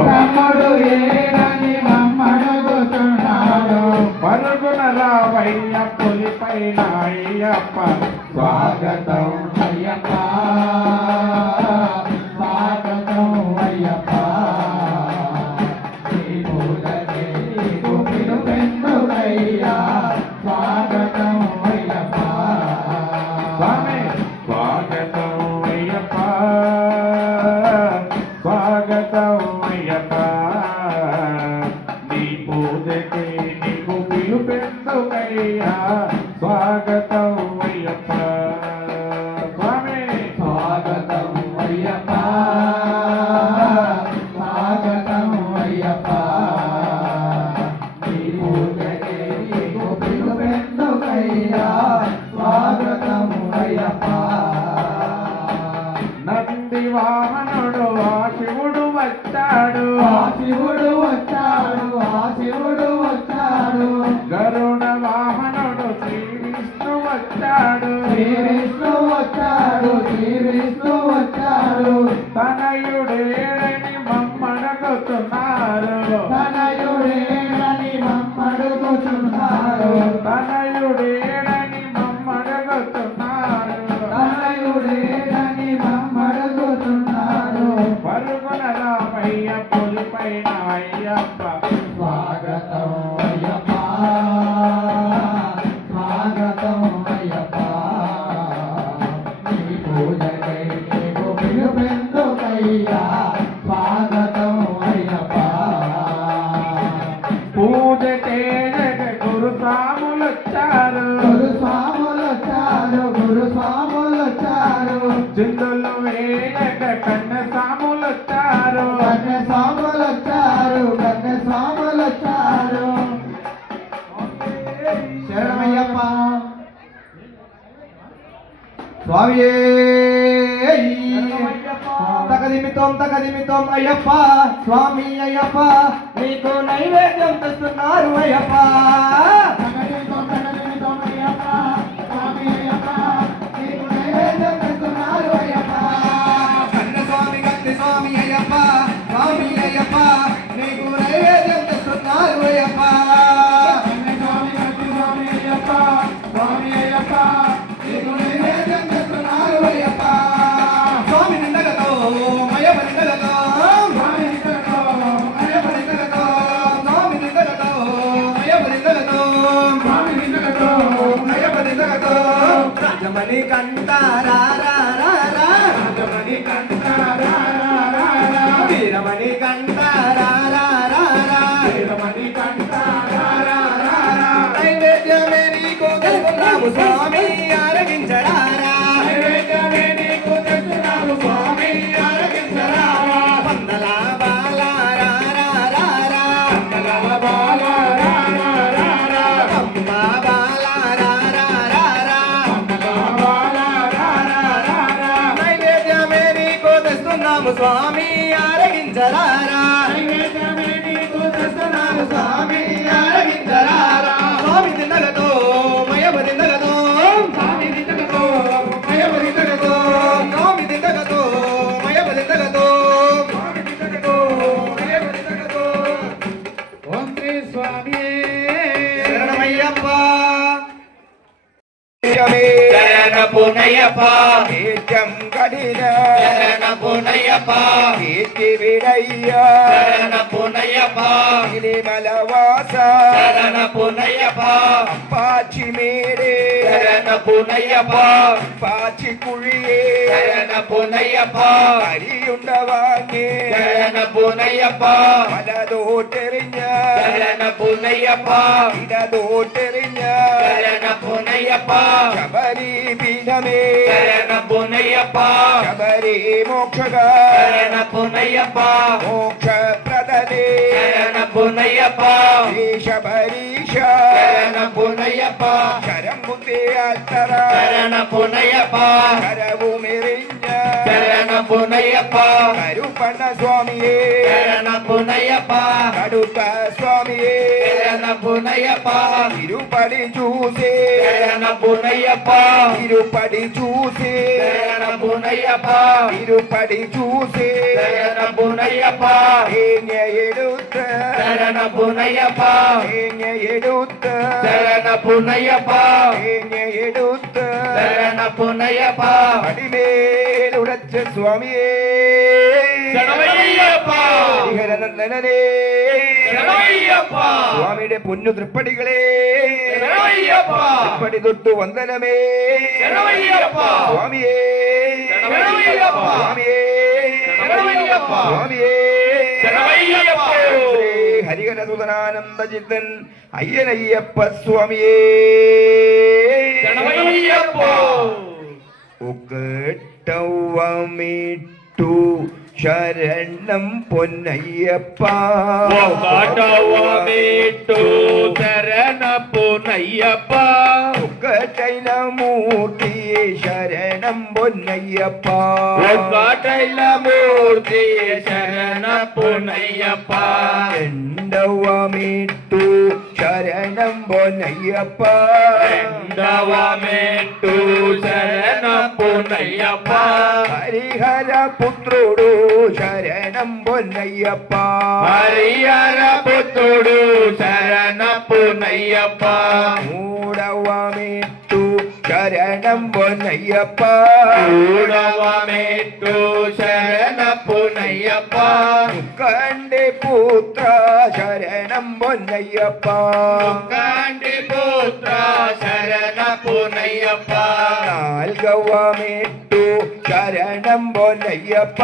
తమ్ముడు ఏడని మమ్మడుగుతున్నాడు పరుగున రావయ్య పులిపైన అయ్యప్ప స్వాగతం అయ్యప్ప స్వాగతం అయ్యప్ప నీ పూజకే నీకు పిలుపెందుకయ్యా స్వాగతం అయ్యప్ప స్వామి స్వాగతం అయ్యప్ప స్వాగతం అయ్యప్ప నీ పూజకి నీకు పిలుపెందుకయ్యా స్వాగతం అయ్యప్ప స్వామి స్వాగతం అయ్యప్ప స్వాగతం అయ్యప్ప నీ పూజకే నీకు పిలుపెందుకయ్యా స్వాగతం అయ్యప్ప నంది వాహనుడు ఆ శివుడు వచ్చాడు ఆ శివుడు వచ్చాడు ఆ శివుడు వచ్చాడు గరుడ వాహనుడు శ్రీ విష్ణు వచ్చాడు శ్రీ విష్ణు వచ్చాడు శ్రీ విష్ణు వచ్చాడు తనయుడేడని మమ్మడగుతున్నారు తనయుడేడని మమ్మడుగుతున్నారు తనయుడేడని మమ్మడగుతున్నారు తనయుడేడని మమ్మడుగుతున్నారు పరుగున రామయ్య పులిపైన అయ్యప్ప స్వాగతం అయ్యప్ప స్వాగతం అయ్యప్ప నీ పూజకై నీకు పిలుపెందుకయ్యా స్వాగతం అయ్యప్ప పూజ చేయగ గురు స్వాములొచ్చారు గురు స్వాములు వచ్చారు చిందులు వేయగ కన్న స్వాములొచ్చారు కన్య స్వాములు వచ్చారు కన్య స్వాములు వచ్చారు శరణమయ్యప్ప స్వామియే తగదిమితోం అయ్యప్ప స్వామి అయ్యప్ప నీకు నైవేద్యం తెస్తున్నారు అయ్యప్ప తగదిమితోం అయ్యప్ప స్వామి అయ్యప్ప నీకు నైవేద్యం తెస్తున్నారు అయ్యప్ప కన్న స్వామి గట్టి స్వామి అయ్యప్ప స్వామి అయ్యప్ప నీకు నైవేద్యం తెస్తున్నారు అయ్యప్ప కన్న స్వామి గట్టి స్వామి అయ్యప్ప స్వామి అయ్యప్ప నీకు నైవేద్యం తెస్తున్నారు అయ్యప్ప స్వామి నిండగతో అయ్యప్ప నిండగతో స్వామి నిండగతో అయ్యప్ప నిండగతో స్వామి నిండగతో అయ్యప్ప నిండగతో స్వామి నిండగతో అయ్యప్ప నిండగతో రాజమణి కంటారా రాజమణి కంటారా వీరమణి కంటారా వీరమణి కంటారా నైవేద్యమే నీకు తెలుపున్నాము స్వామి ఆరగించడారా నైవేద్యమే నీకు తెలుపున్నాము స్వామి ఆరగించడారా వందల బాలారా వందల బాలారా అమ్మ బాలారా నైవేద్యమే నీకు తెస్తున్నాము స్వామి ఆరగించడారా నైవేద్యమే నీకు తెస్తున్నాము స్వామి ఆరగించడారా స్వామి తిన్నగతో మయమ తిన్నగతో స్వామి తిన్నగతో మయమ తిన్నగతో స్వామి తిన్నగతో మయమ తిన్నగతో స్వామి తిన్నగతో మయమ తిన్నగతో ఓం శ్రీ స్వామి శరణమయ్యప్ప శరణ పునయ్యప్ప నిత్యం కడిన శరణ పునయ్యప్ప కీర్తి విడయ్యా శరణ పునయ్యప్ప గిరిమలవాస శరణ పునయ్యప్ప పాచి మేడే శరణ పునయ్యప్ప பாச்சி குழியே శరణ పునయ్యప్ప அரியுண்டவாங்கே శరణ పునయ్యప్ప மனதோட்டெறிஞ்ச శరణ పునయ్యప్ప இடதோட்டெறிஞ்ச శరణ పునయ్యప్ప శబరి పీఠమే శరణ పునయ్యప్ప శబరి మోక్షగ శరణ పునయ్యప్ప మోక్ష ప్రదదే శరణ పునయ్యప్ప శ్రీ శబరీష శరణ పునయ్యప్ప శరం ముతే అత్తర శరణ పునయ్యప్ప కరవు మెరిஞ்ச ശരണം പൊന്നയ്യപ്പ കരുപ്പണ്ണ സ്വാമിയേ ശരണം പൊന്നയ്യപ്പ കടുത്ത സ്വാമിയേ ശരണം പൊന്നയ്യപ്പ തിരുപ്പടി ചൂസേ ശരണം പൊന്നയ്യപ്പ തിരുപ്പടി ചൂസേ ശരണം പൊന്നയ്യപ്പ തിരുപ്പടി ചൂസേ ശരണം പൊന്നയ്യപ്പ എടുത്ത് ശരണം പൊന്നയ്യപ്പ എടുത്ത് ശരണം പൊന്നയ്യപ്പ എടുത്ത് ശരണം പൊന്നയ്യപ്പ അടിമേലുടച്ച സ്വാമിയേ ശരണമയ്യപ്പ ഹരിഹരനന്ദനനേ ശരണമയ്യപ്പ സ്വാമിയുടെ പൊന്നു തൃപ്പടികളെ ശരണമയ്യപ്പ തൃപ്പടി തൊട്ടു വന്ദനമേ ശരണമയ്യപ്പ സ്വാമിയേ ശരണമയ്യപ്പ സ്വാമിയേ ശരണമയ്യപ്പ സ്വാമിയേ ശരണമയ്യപ്പ ശ്രീ ഹരിഹരസുതനാനന്ദ ചിത്തൻ അയ്യനയ്യപ്പ സ്വാമിയേ ശരണമയ്യപ്പ ഉക്കട്ടവമിട്ടു ശരണം പൊന്നയ്യപ്പ കാട്ടവമേട്ടു ശരണ പൊന്നയ്യപ്പ ഉക്കട്ടൈലമൂർത്തി ശരണം പൊന്നയ്യപ്പ കാട്ടയില മൂർത്തി ശരണ പൊന്നയ്യപ്പ എണ്ടവമിട്ടു ശരണം പൊന്നയ്യപ്പ ദവമേട്ടു ശരണ പൊന്നയ്യപ്പ ഹരിഹര പുത്രോടു ശരണം പൊന്നയ്യപ്പ ഹരിഹര പുത്രോടു ശരണ പൊന്നയ്യപ്പ മൂടവമിട്ടു ശരണം പൊന്നയ്യപ്പ കൂടവമേട്ടു ശരണ പൊന്നയ്യപ്പ കണ്ടി പുത്ര ശരണം പൊന്നയ്യപ്പ കാണ്ടി പുത്ര ശരണ പൊന്നയ്യപ്പ നാൽകവമിട്ടു ശരണം പൊന്നയ്യപ്പ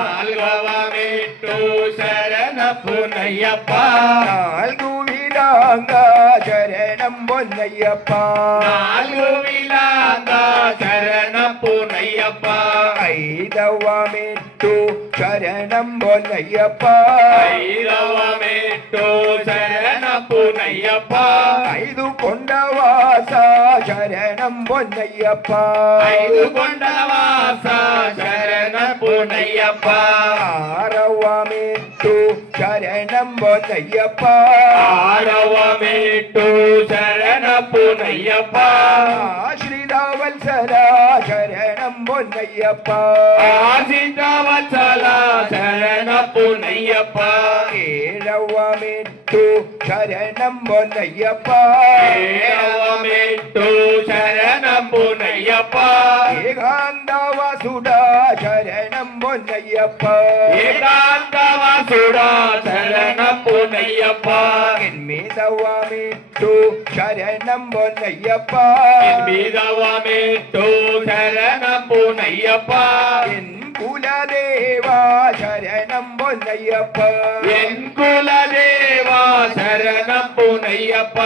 നാൽകവമേട്ടു ശരണ പൊന്നയ്യപ്പ നാൽകുവിലാംഗ ശരണം പൊന്നയ്യപ്പ നാലുവിലാന്ത ശരണ പൊന്നയ്യപ്പ ഐതവമിട്ടു ശരണം പൊന്നയ്യപ്പ ഐരവമേട്ടു ശരണ പൊന്നയ്യപ്പ ഐതു കൊണ്ടവാസ ശരണം പൊന്നയ്യപ്പ ഐതു കൊണ്ടവാസ ശരണ പൊന്നയ്യപ്പ ആറവമിട്ടു ശരണം പൊന്നയ്യപ്പ ആരവമേട്ടു ശരണ പൊന്നയ്യപ്പ ആശ്രിതവത്സല ശരണം പൊന്നയ്യപ്പ ആശിതവത്സല ശരണ പൊന്നയ്യപ്പ ഏഴവമിട്ടു ശരണം പൊന്നയ്യപ്പ ഏഴവമേട്ടു ശരണ പൊന്നയ്യപ്പ ഏകാന്തവസുട ശരണം പൊന്നയ്യപ്പ ഏകാന്തവസുട ശരണ പൊന്നയ്യപ്പ എന്മേതവമിട്ടു ശരണം പൊന്നയ്യപ്പ വിധവമേട്ടു ശരണ പൊന്നയ്യപ്പ എൻ കുലദേവ ശരണം പൊന്നയ്യപ്പ എൻ കുലദേവ ശരണ പൊന്നയ്യപ്പ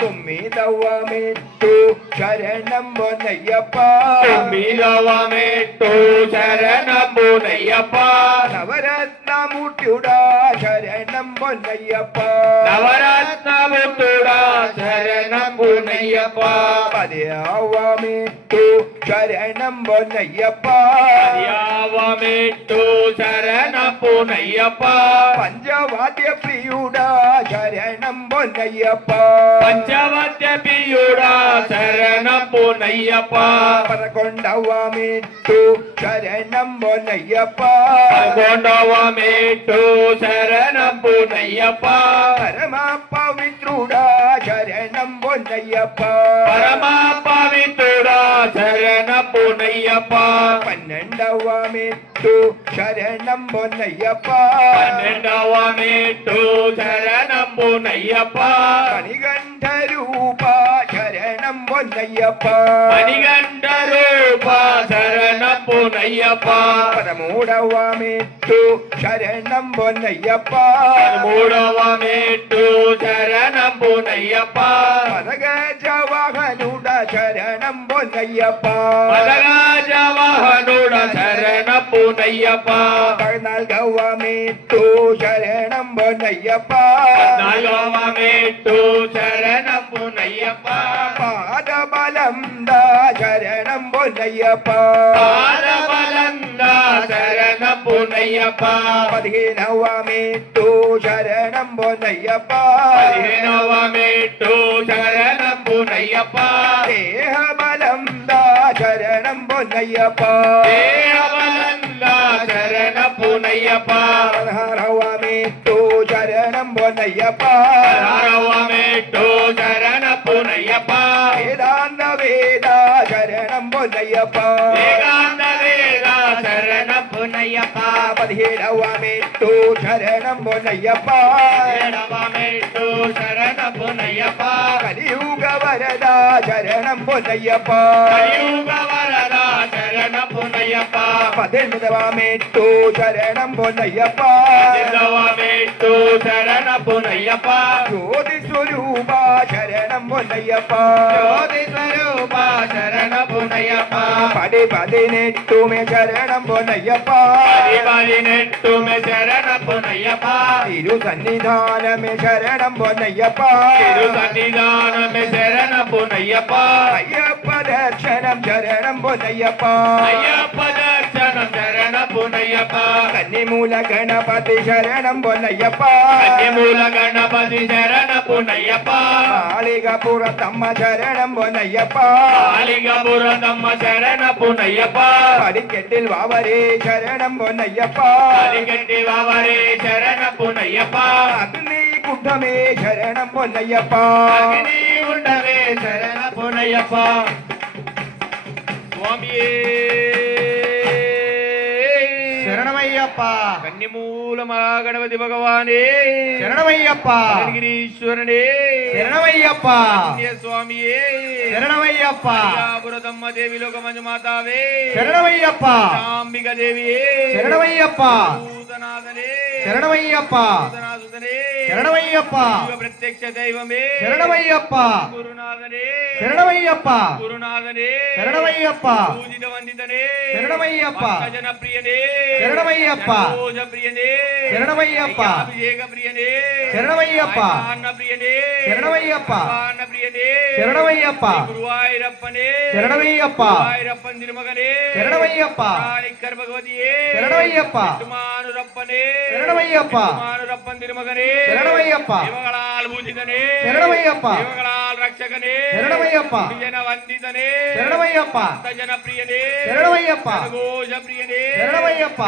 തുമ്മിതവമിട്ടു ശരണം പൊന്നയ്യപ്പ വിധവമേട്ടു ശരണ പൊന്നയ്യപ്പ നവരത്നമൂർത്തിയുടെ ശരണം പൊന്നയ്യപ്പ നവരത്നമുത്തുട ശരണ പൊന്നയ്യപ്പ പതിയാവമിട്ടു ശരണം പൊന്നയ്യപ്പ യാവമേട്ടു ശരണ പൊന്നയ്യപ്പ പഞ്ചവാദ്യ പ്രിയുട ശരണം പൊന്നയ്യപ്പ പഞ്ചവത്യ പിയുട ശരണ പൊന്നയ്യപ്പ പദകൊണ്ടവമിട്ടു ശരണം പൊന്നയ്യപ്പ കൊണ്ടവമേട്ടു ശരണ പൊന്നയ്യപ്പ പരമപവിത്രുട ശരണം പൊന്നയ്യപ്പ പരമപവിത്തുട ശരണ പൊന്നയ്യപ്പ പന്നണ്ടവമിട്ടു ശരണം പൊന്നയ്യപ്പ പന്ത്രണ്ടവമേട്ടു ശരണ പൊന്നയ്യപ്പ മണികണ്ഠരൂപ ശരണം പൊന്നയ്യപ്പ മണികണ്ഠരൂപ ശരണ പൊന്നയ്യപ്പ പരമൂടവമിട്ടു ശരണം പൊന്നയ്യപ്പ മൂടവമേട്ടു ശരണ പൊന്നയ്യപ്പ പദഗജവാഹനുട ശരണം പൊന്നയ്യപ്പ പദഗജവാഹനുട ശരണ പൊന്നയ്യപ്പ നൽകവമിട്ടു ശരണം പൊന്നയ്യപ്പ നൽകവമേട്ടു ശരണ പൊന്നയ്യപ്പ പാദബലം ദാ ശരണം പൊന്നയ്യപ്പ പാദബലം శరణ పునయ్యప్ప 15వ మెట్టు శరణం పొన్నయ్యప్ప 15వ మెట్టు శరణం పునయ్యప్ప దేహ బలం దా శరణం పొన్నయ్యప్ప దేవలందా శరణ పునయ్యప్ప 16వ మెట్టు శరణం పొన్నయ్యప్ప 16వ మెట్టు శరణ పునయ్యప్ప వేదాంత వేద శరణం పొన్నయ్యప్ప వేదాంత వేద శరణ పునయ్యప్ప 17వ మెట్టు శరణం పొన్నయ్యప్ప 17వ మెట్టు శరణ పునయ్యప్ప కలియుగ వరద శరణం పొన్నయ్యప్ప కలియుగ వరద శరణ పునయ్యప్ప 18వ మెట్టు శరణం పొన్నయ్యప్ప 18వ మెట్టు శరణ పునయ్యప్ప జ్యోతి స్వరూప శరణం పొన్నయ్యప్ప జ్యోతి స్వరూప శరణ పునయ్యప్ప 18 మే శరణం పొన్నయ్యప్ప 18 మే శరణ పునయ్యప్ప తిరు సన్నిధానమే శరణం పొన్నయ్యప్ప తిరు సన్నిధానమే శరణ పునయ్యప్ప అయ్యప్ప దర్శనం శరణం పొన్నయ్యప్ప అయ్యప్ప దర్శనం శరణ పునయ్యప్ప కన్నిమూల గణపతి శరణం పొన్నయ్యప్ప కన్యమూల గణపతి శరణ పునయ్యప్ప మాళిగపురతమ్మ శరణం పొన్నయ్యప్ప కాళిగపురతమ్మ శరణ పునయ్యప్ప పడికెట్టిల్ వావరే శరణం పొన్నయ్యప్ప కాళిగట్టి వావరే శరణ పునయ్యప్ప అగ్ని గుడ్డమే శరణం పొన్నయ్యప్ప అగ్ని ఉండవే శరణ పునయ్యప్ప స్వామియే శరణమయ్యప్ప కన్యమూల మహాగణపతి భగవానే శరణమయ్యప్ప గిరీశ్వరనే శరణమయ్యప్ప స్వామియే శరణమయ్యప్ప పురతమ్మ దేవి లోక మంజు మాతావే శరణమయ్యప్ప అంబిక దేవియే శరణమయ్యప్ప భూతనాథనే శరణమయ్యప్ప భూతనాథనే శరణమయ్యప్ప శివ ప్రత్యక్ష దైవమే శరణమయ్యప్ప గురునాథనే శరణమయ్యప్ప గురునాథనే శరణమయ్యప్ప పూజిత వందితనే శరణమయ్యప్ప జన ప్రియనే శరణమయ్యప్ప భోజ ప్రియనే శరణమయ్యప్ప అభిషేక ప్రియనే శరణమయ్యప్ప అన్న ప్రియనే శరణమయ్యప్ప అన్న ప్రియనే శరణమయ్యప్ప గురువాయూరప్పనే శరణమయ్యప్ప గురువాయూరప్పన్ తిరుమగనే శరణమయ్యప్ప కాళిక్కర్ భగవతియే శరణమయ్యప్ప మానురప్పనే శరణమయ్యప్ప మానురప్పన్ తిరుమగనే శరణమయ్యప్ప దేవగళాల్ పూజితనే శరణమయ్యప్ప దేవగళాల్ రక్షకనే శరణమయ్యప్ప జన వందితనే శరణమయ్యప్ప జన ప్రియనే శరణమయ్యప్ప ఘోష ప్రియనే శరణమయ్యప్ప